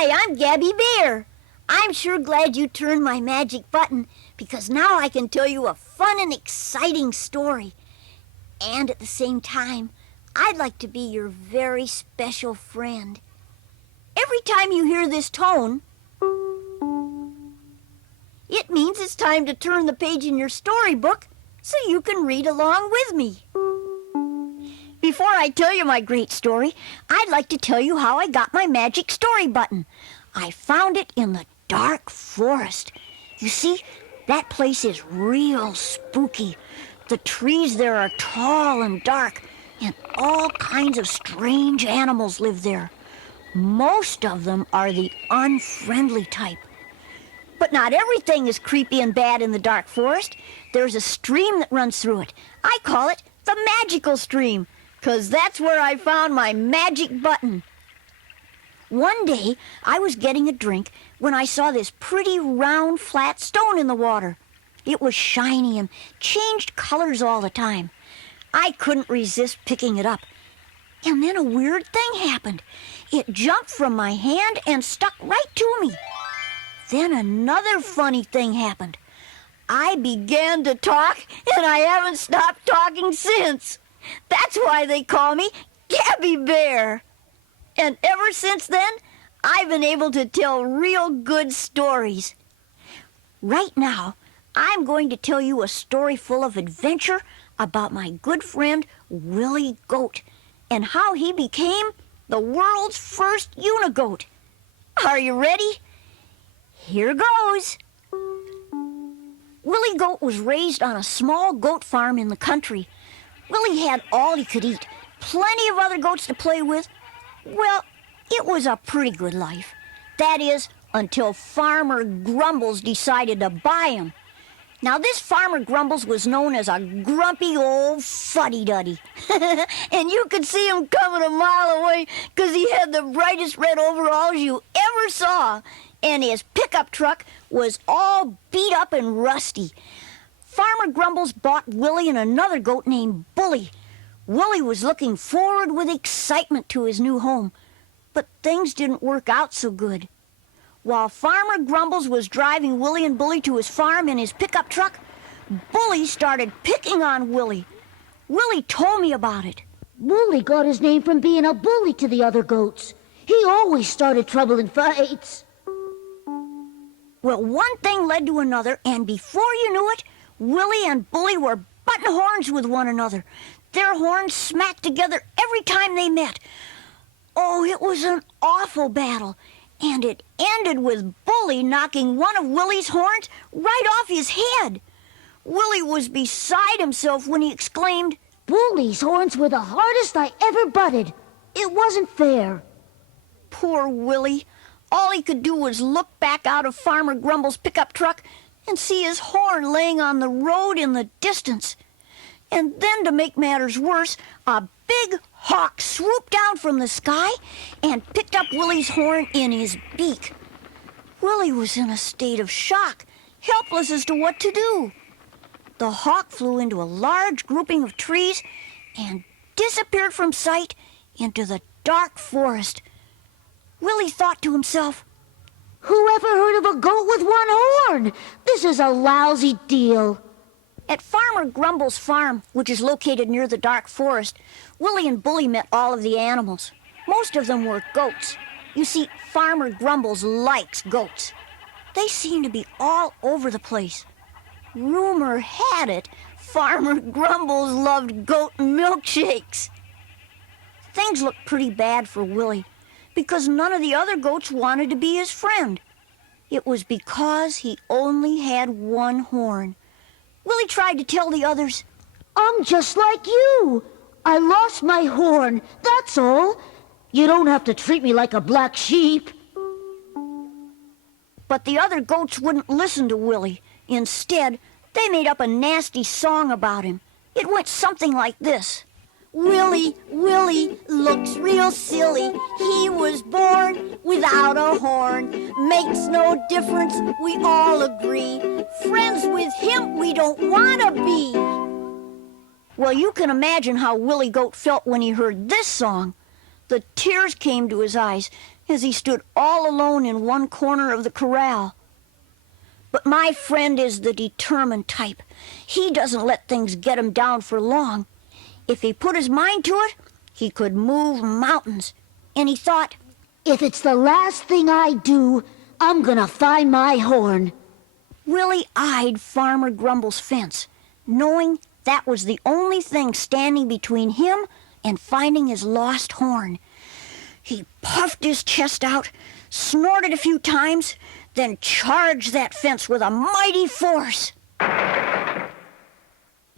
Hi, I'm Gabby Bear. I'm sure glad you turned my magic button because now I can tell you a fun and exciting story. And at the same time, I'd like to be your very special friend. Every time you hear this tone, it means it's time to turn the page in your storybook so you can read along with me. Before I tell you my great story, I'd like to tell you how I got my magic story button. I found it in the dark forest. You see, that place is real spooky. The trees there are tall and dark, and all kinds of strange animals live there. Most of them are the unfriendly type. But not everything is creepy and bad in the dark forest. There's a stream that runs through it. I call it the magical stream, 'cause that's where I found my magic button. One day, I was getting a drink when I saw this pretty round, flat stone in the water. It was shiny and changed colors all the time. I couldn't resist picking it up. And then a weird thing happened. It jumped from my hand and stuck right to me. Then another funny thing happened. I began to talk, and I haven't stopped talking since. That's why they call me Gabby Bear. And ever since then, I've been able to tell real good stories. Right now, I'm going to tell you a story full of adventure about my good friend Willie Goat and how he became the world's first unigoat. Are you ready? Here goes. Willie Goat was raised on a small goat farm in the country. Willie had all he could eat, plenty of other goats to play with. Well, it was a pretty good life. That is, until Farmer Grumbles decided to buy him. Now, this Farmer Grumbles was known as a grumpy old fuddy-duddy. And you could see him coming a mile away because he had the brightest red overalls you ever saw. And his pickup truck was all beat up and rusty. Farmer Grumbles bought Willie and another goat named Bully. Willie was looking forward with excitement to his new home, but things didn't work out so good. While Farmer Grumbles was driving Willie and Bully to his farm in his pickup truck, Bully started picking on Willie. Willie told me about it. Willie got his name from being a bully to the other goats. He always started trouble and fights. Well, one thing led to another, and before you knew it, Willie and Bully were butting horns with one another. Their horns smacked together every time they met. Oh, it was an awful battle, and it ended with Bully knocking one of Willie's horns right off his head. Willie was beside himself when he exclaimed, Bully's horns were the hardest I ever butted. It wasn't fair. Poor Willie. All he could do was look back out of Farmer Grumble's pickup truck and see his horn laying on the road in the distance. And then, to make matters worse, a big hawk swooped down from the sky and picked up Willie's horn in his beak. Willie was in a state of shock, helpless as to what to do. The hawk flew into a large grouping of trees and disappeared from sight into the dark forest. Willie thought to himself, Who ever heard of a goat with one horn? This is a lousy deal. At Farmer Grumble's farm, which is located near the dark forest, Willie and Bully met all of the animals. Most of them were goats. You see, Farmer Grumbles likes goats. They seem to be all over the place. Rumor had it, Farmer Grumbles loved goat milkshakes. Things looked pretty bad for Willie, because none of the other goats wanted to be his friend. It was because he only had one horn. Willie tried to tell the others, I'm just like you. I lost my horn, that's all. You don't have to treat me like a black sheep. But the other goats wouldn't listen to Willie. Instead, they made up a nasty song about him. It went something like this. Willie looks real silly. He was born without a horn. Makes no difference, we all agree. Friends with him we don't want to be. Well, you can imagine how Willie Goat felt when he heard this song. The tears came to his eyes, as he stood all alone in one corner of the corral. But my friend is the determined type. He doesn't let things get him down for long. If he put his mind to it, he could move mountains. And he thought, if it's the last thing I do, I'm gonna find my horn. Willie eyed Farmer Grumble's fence, knowing that was the only thing standing between him and finding his lost horn. He puffed his chest out, snorted a few times, then charged that fence with a mighty force.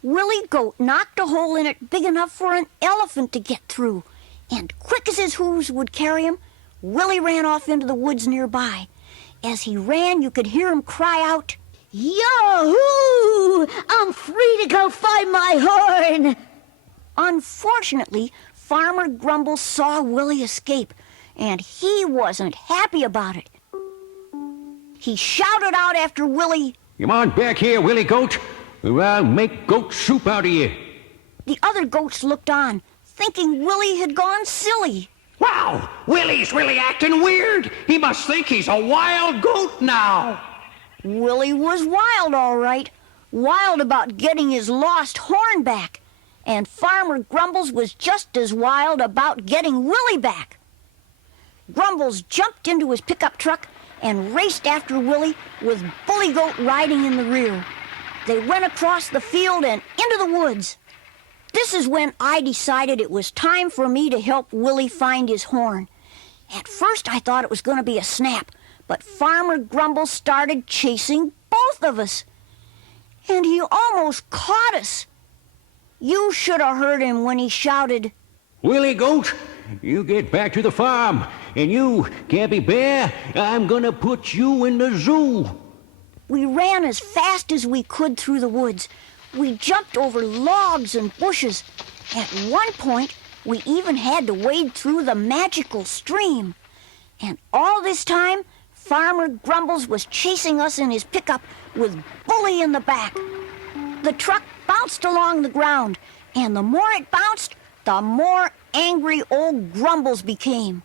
Willie Goat knocked a hole in it big enough for an elephant to get through, and quick as his hooves would carry him, Willie ran off into the woods nearby. As he ran, you could hear him cry out, Yahoo! I'm free to go find my horn! Unfortunately, Farmer Grumble saw Willie escape, and he wasn't happy about it. He shouted out after Willie, Come on back here, Willie Goat, or I'll make goat soup out of you. The other goats looked on, thinking Willie had gone silly. Wow, Willie's really acting weird. He must think he's a wild goat now. Willie was wild, all right. Wild about getting his lost horn back. And Farmer Grumbles was just as wild about getting Willie back. Grumbles jumped into his pickup truck and raced after Willie with Bully Goat riding in the rear. They went across the field and into the woods. This is when I decided it was time for me to help Willie find his horn. At first I thought it was going to be a snap, but Farmer Grumble started chasing both of us. And he almost caught us. You should have heard him when he shouted, Willie Goat, you get back to the farm. And you, Gabby Bear, I'm gonna put you in the zoo. We ran as fast as we could through the woods. We jumped over logs and bushes. At one point, we even had to wade through the magical stream. And all this time, Farmer Grumbles was chasing us in his pickup with Bully in the back. The truck bounced along the ground, and the more it bounced, the more angry old Grumbles became.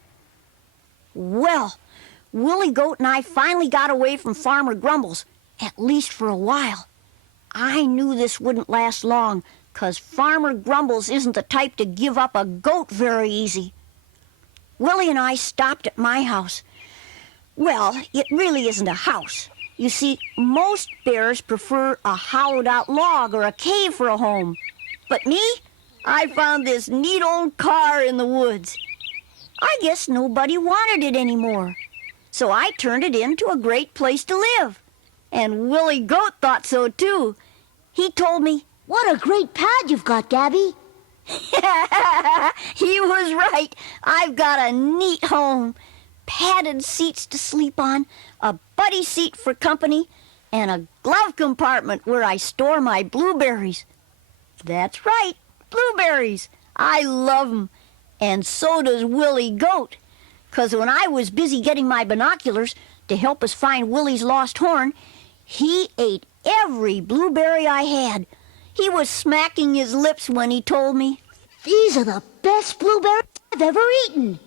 Well, Willie Goat and I finally got away from Farmer Grumbles, at least for a while. I knew this wouldn't last long, 'cause Farmer Grumbles isn't the type to give up a goat very easy. Willie and I stopped at my house. Well, it really isn't a house. You see, most bears prefer a hollowed-out log or a cave for a home. But me, I found this neat old car in the woods. I guess nobody wanted it anymore. So I turned it into a great place to live. And Willie Goat thought so, too. He told me, What a great pad you've got, Gabby. He was right. I've got a neat home. Padded seats to sleep on, a buddy seat for company, and a glove compartment where I store my blueberries. That's right, blueberries. I love 'em. And so does Willie Goat. 'Cause when I was busy getting my binoculars to help us find Willie's lost horn, he ate every blueberry I had. He was smacking his lips when he told me, These are the best blueberries I've ever eaten.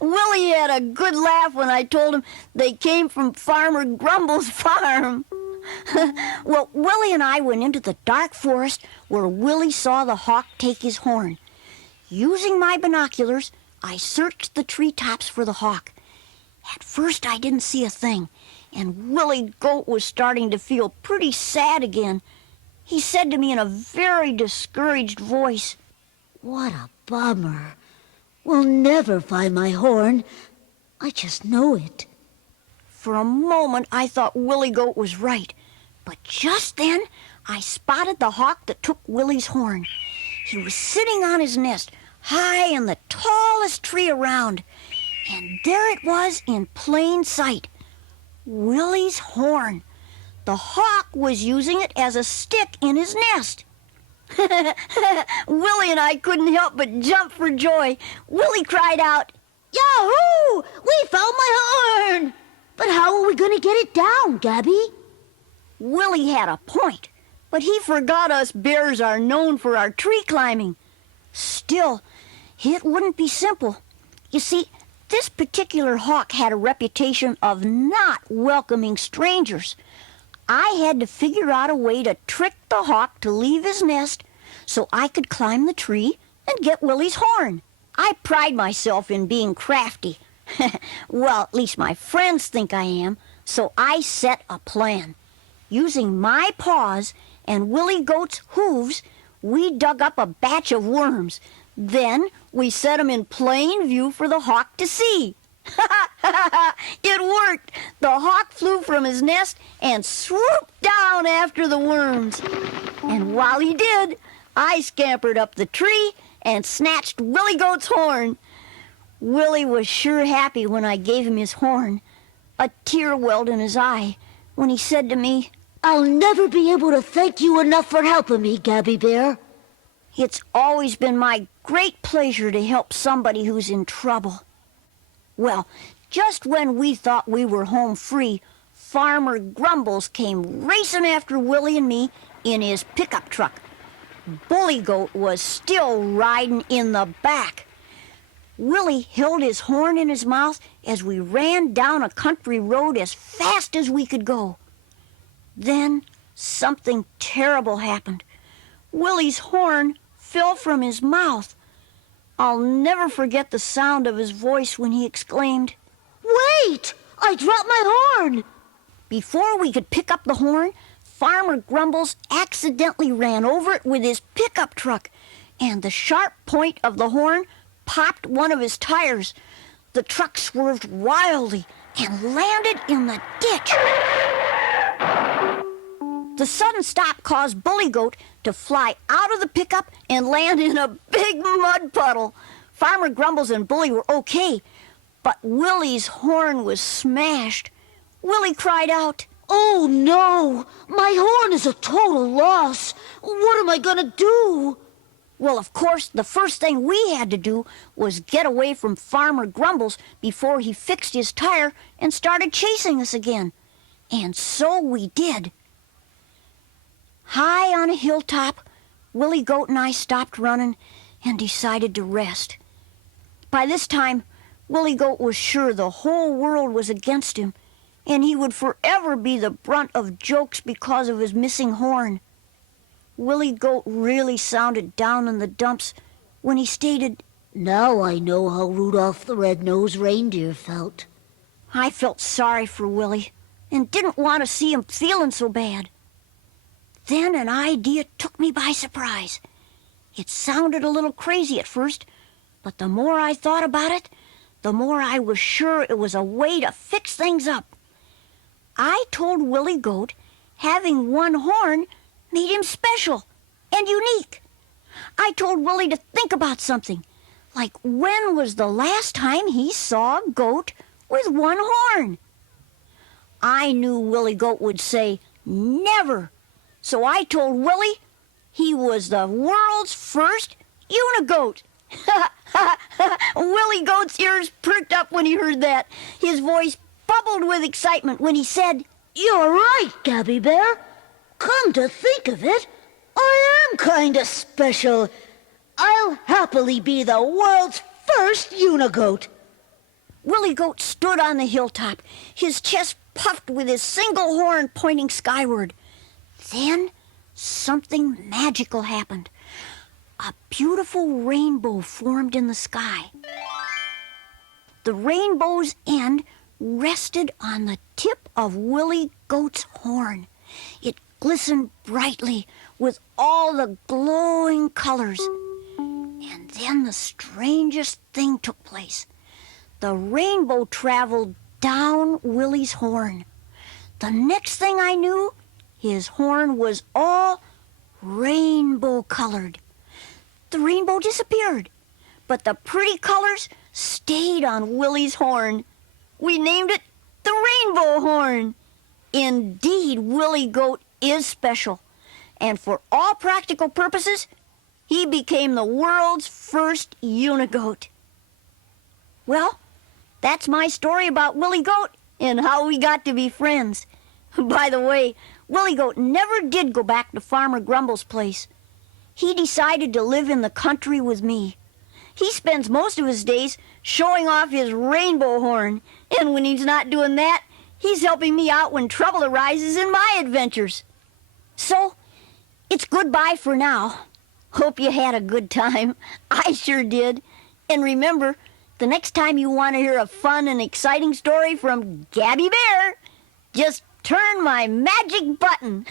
Willie had a good laugh when I told him they came from Farmer Grumble's farm. Well, Willie and I went into the dark forest where Willie saw the hawk take his horn. Using my binoculars, I searched the treetops for the hawk. At first I didn't see a thing, and Willie Goat was starting to feel pretty sad again. He said to me in a very discouraged voice, What a bummer. We'll never find my horn. I just know it. For a moment I thought Willie Goat was right, but just then I spotted the hawk that took Willie's horn. He was sitting on his nest, high in the tallest tree around, and there it was in plain sight, Willie's horn. The hawk was using it as a stick in his nest. Willie and I couldn't help but jump for joy. Willie cried out, Yahoo! We found my horn! But how are we going to get it down, Gabby? Willie had a point, but he forgot us bears are known for our tree climbing. Still, it wouldn't be simple. You see, this particular hawk had a reputation of not welcoming strangers. I had to figure out a way to trick the hawk to leave his nest so I could climb the tree and get Willie's horn. I pride myself in being crafty. Well, at least my friends think I am, so I set a plan. Using my paws and Willie Goat's hooves, we dug up a batch of worms. Then we set them in plain view for the hawk to see. It worked! The hawk flew from his nest and swooped down after the worms. And while he did, I scampered up the tree and snatched Willie Goat's horn. Willie was sure happy when I gave him his horn. A tear welled in his eye when he said to me, I'll never be able to thank you enough for helping me, Gabby Bear. "It's always been my great pleasure to help somebody who's in trouble." Well, just when we thought we were home free, Farmer Grumbles came racing after Willie and me in his pickup truck. Bully Goat was still riding in the back. Willie held his horn in his mouth as we ran down a country road as fast as we could go. Then something terrible happened. Willie's horn fell from his mouth. I'll never forget the sound of his voice when he exclaimed, Wait! I dropped my horn! Before we could pick up the horn, Farmer Grumbles accidentally ran over it with his pickup truck, and the sharp point of the horn popped one of his tires. The truck swerved wildly and landed in the ditch. The sudden stop caused Bully Goat to fly out of the pickup and land in a big mud puddle. Farmer Grumbles and Bully were okay, but Willie's horn was smashed. Willie cried out, Oh no! My horn is a total loss! What am I gonna do? Well, of course, the first thing we had to do was get away from Farmer Grumbles before he fixed his tire and started chasing us again. And so we did. High on a hilltop, Willie Goat and I stopped running and decided to rest. By this time, Willie Goat was sure the whole world was against him, and he would forever be the brunt of jokes because of his missing horn. Willie Goat really sounded down in the dumps when he stated, Now I know how Rudolph the Red-Nosed Reindeer felt. I felt sorry for Willie and didn't want to see him feeling so bad. Then an idea took me by surprise. It sounded a little crazy at first, but the more I thought about it, the more I was sure it was a way to fix things up. I told Willie Goat having one horn made him special and unique. I told Willie to think about something, like when was the last time he saw a goat with one horn? I knew Willie Goat would say never, so I told Willie he was the world's first unigoat. Willie Goat's ears perked up when he heard that. His voice bubbled with excitement when he said, You're right, Gabby Bear. Come to think of it, I am kinda special. I'll happily be the world's first unigoat. Willie Goat stood on the hilltop, his chest puffed with his single horn pointing skyward. Then something magical happened. A beautiful rainbow formed in the sky. The rainbow's end rested on the tip of Willie Goat's horn. It glistened brightly with all the glowing colors. And then the strangest thing took place. The rainbow traveled down Willie's horn. The next thing I knew, his horn was all rainbow-colored. The rainbow disappeared, but the pretty colors stayed on Willie's horn. We named it the Rainbow Horn. Indeed, Willie Goat is special, and for all practical purposes, he became the world's first unigoat. Well, that's my story about Willie Goat and how we got to be friends. By the way, Willie Goat never did go back to Farmer Grumble's place. He decided to live in the country with me. He spends most of his days showing off his rainbow horn, and when he's not doing that, he's helping me out when trouble arises in my adventures. So, it's goodbye for now. Hope you had a good time. I sure did. And remember, the next time you want to hear a fun and exciting story from Gabby Bear, just turn my magic button.